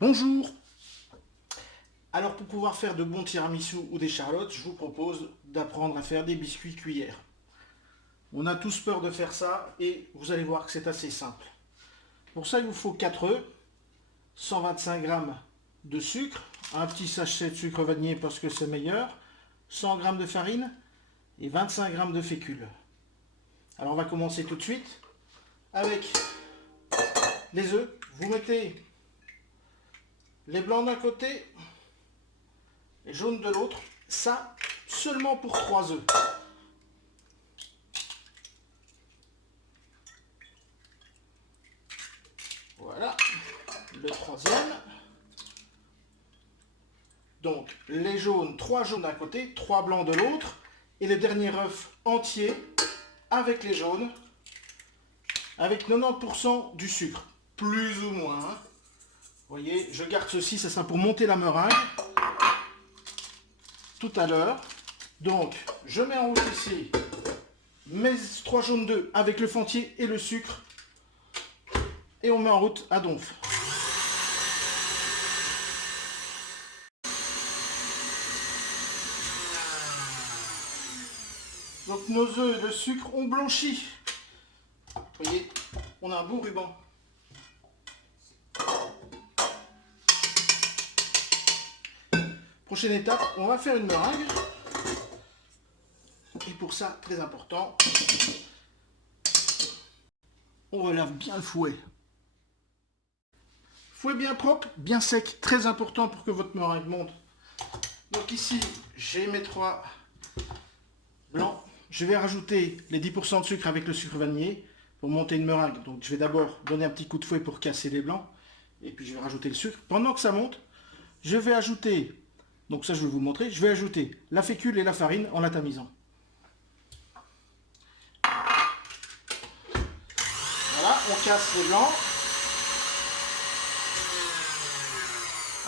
Bonjour. Alors pour pouvoir faire de bons tiramisu ou des charlottes, je vous propose d'apprendre à faire des biscuits cuillères. On a tous peur de faire ça et vous allez voir que c'est assez simple. Pour ça il vous faut 4 œufs, 125 g de sucre, un petit sachet de sucre vanillé parce que c'est meilleur, 100 g de farine et 25 g de fécule. Alors on va commencer tout de suite avec les œufs. Vous mettez les blancs d'un côté, les jaunes de l'autre, ça seulement pour 3 œufs. Voilà, le troisième. Donc les jaunes, 3 jaunes d'un côté, 3 blancs de l'autre, et le dernier œuf entier avec les jaunes, avec 90% du sucre, plus ou moins. Vous voyez, je garde ceci, ça sera pour monter la meringue tout à l'heure. Donc, je mets en route ici mes 3 jaunes d'œufs avec le entier et le sucre. Et on met en route à donf. Donc nos œufs et le sucre ont blanchi. Vous voyez, on a un beau ruban. Prochaine étape, on va faire une meringue. Et pour ça, très important, on relève bien le fouet. Fouet bien propre, bien sec, très important pour que votre meringue monte. Donc ici, j'ai mes 3 blancs. Je vais rajouter les 10% de sucre avec le sucre vanillé pour monter une meringue. Donc je vais d'abord donner un petit coup de fouet pour casser les blancs. Et puis je vais rajouter le sucre. Pendant que ça monte, je vais ajouter, donc ça je vais vous le montrer, je vais ajouter la fécule et la farine en la tamisant. Voilà, on casse les blancs.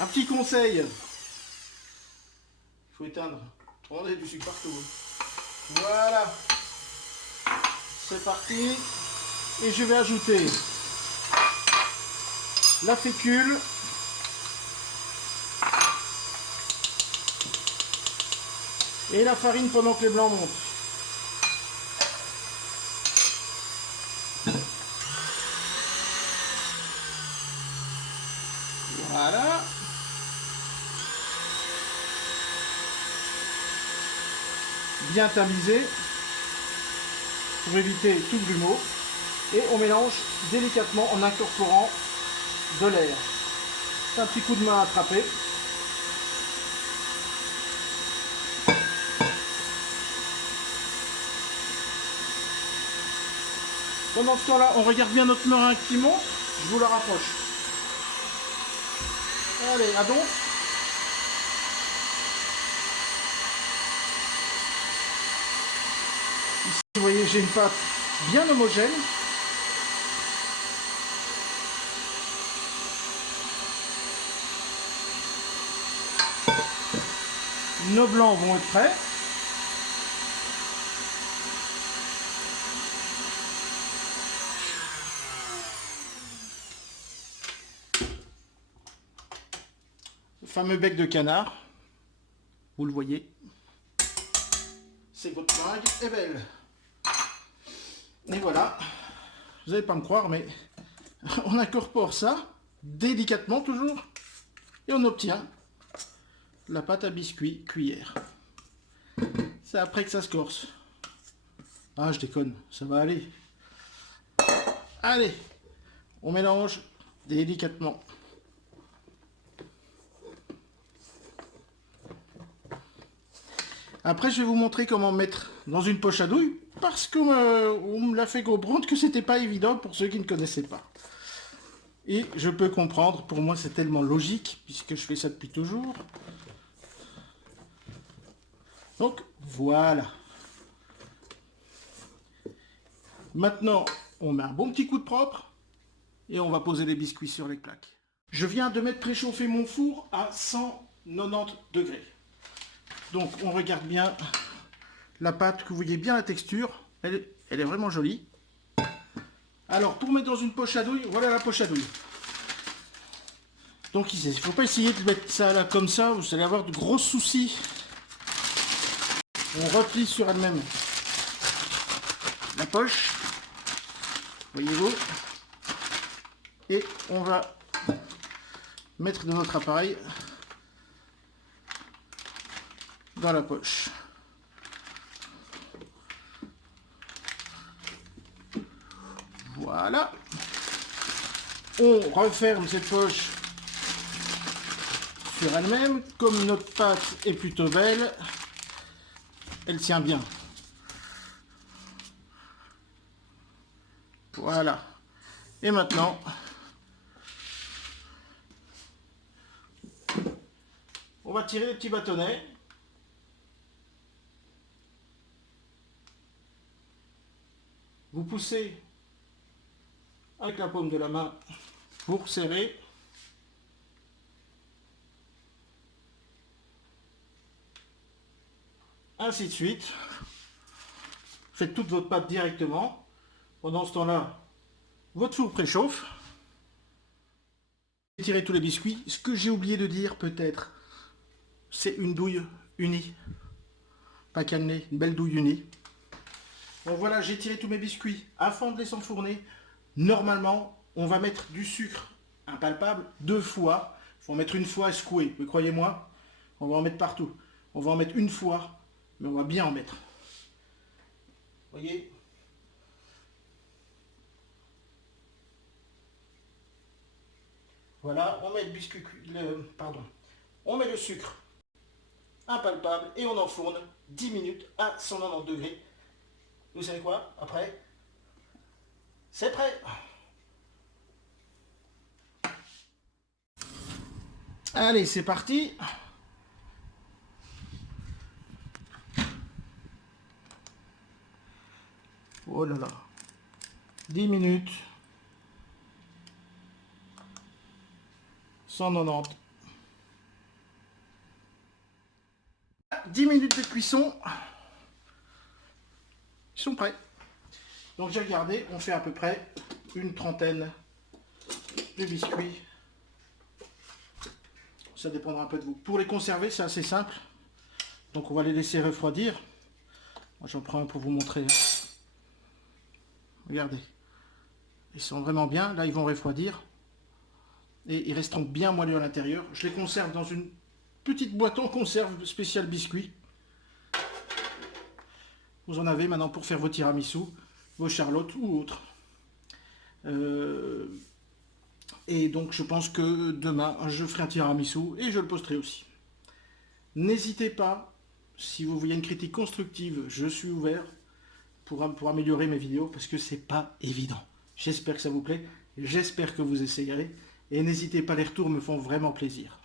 Un petit conseil, il faut éteindre. On a du sucre partout. Voilà, c'est parti. Et je vais ajouter la fécule, et la farine pendant que les blancs montent. Voilà. Bien tamisé pour éviter tout grumeau. Et on mélange délicatement en incorporant de l'air. Un petit coup de main à attraper. Pendant ce temps-là, on regarde bien notre meringue qui monte. Je vous la rapproche. Allez, à donc. Ici, vous voyez, j'ai une pâte bien homogène. Nos blancs vont être prêts. Le fameux bec de canard. Vous le voyez. C'est que votre meringue est belle. Et voilà. Vous n'allez pas me croire, mais on incorpore ça délicatement toujours. Et on obtient la pâte à biscuits cuillère. C'est après que ça se corse. Ah, je déconne, ça va aller. Allez, on mélange délicatement. Après, je vais vous montrer comment mettre dans une poche à douille, parce qu'on me l'a fait comprendre que c'était pas évident pour ceux qui ne connaissaient pas. Et je peux comprendre, pour moi c'est tellement logique, puisque je fais ça depuis toujours. Donc, voilà. Maintenant, on met un bon petit coup de propre, et on va poser les biscuits sur les plaques. Je viens de mettre préchauffer mon four à 190 degrés. Donc on regarde bien la pâte, que vous voyez bien la texture, elle est vraiment jolie. Alors pour mettre dans une poche à douille, voilà la poche à douille. Donc il ne faut pas essayer de mettre ça là comme ça, vous allez avoir de gros soucis. On replie sur elle-même la poche, voyez-vous, et on va mettre de notre appareil dans la poche. Voilà. On referme cette poche sur elle-même. Comme notre pâte est plutôt belle, elle tient bien. Voilà. Et maintenant, on va tirer les petits bâtonnets. Vous poussez avec la paume de la main pour serrer. Ainsi de suite. Faites toute votre pâte directement. Pendant ce temps-là, votre four préchauffe. Tirez tous les biscuits. Ce que j'ai oublié de dire peut-être, c'est une douille unie. Pas cannelée, une belle douille unie. Donc voilà, j'ai tiré tous mes biscuits afin de les enfourner. Normalement, on va mettre du sucre impalpable 2 fois. Il faut en mettre une fois et secouer. Mais croyez-moi, on va en mettre partout. On va en mettre une fois, mais on va bien en mettre. Vous voyez ? Voilà, on met le biscuit, on met le sucre impalpable et on enfourne 10 minutes à 190 degrés. Vous savez quoi? Après, c'est prêt. Allez, c'est parti. Oh là là. 10 minutes. 190. 10 minutes de cuisson. Ils sont prêts. Donc j'ai regardé, on fait à peu près une trentaine de biscuits. Ça dépendra un peu de vous. Pour les conserver, c'est assez simple. Donc on va les laisser refroidir. Moi j'en prends un pour vous montrer. Regardez. Ils sont vraiment bien. Là ils vont refroidir. Et ils resteront bien moelleux à l'intérieur. Je les conserve dans une petite boîte en conserve spéciale biscuits. Vous en avez maintenant pour faire vos tiramisu, vos charlottes ou autres. Et donc je pense que demain je ferai un tiramisu et je le posterai aussi. N'hésitez pas, si vous voyez une critique constructive, je suis ouvert pour améliorer mes vidéos parce que c'est pas évident. J'espère que ça vous plaît, j'espère que vous essayerez et n'hésitez pas, les retours me font vraiment plaisir.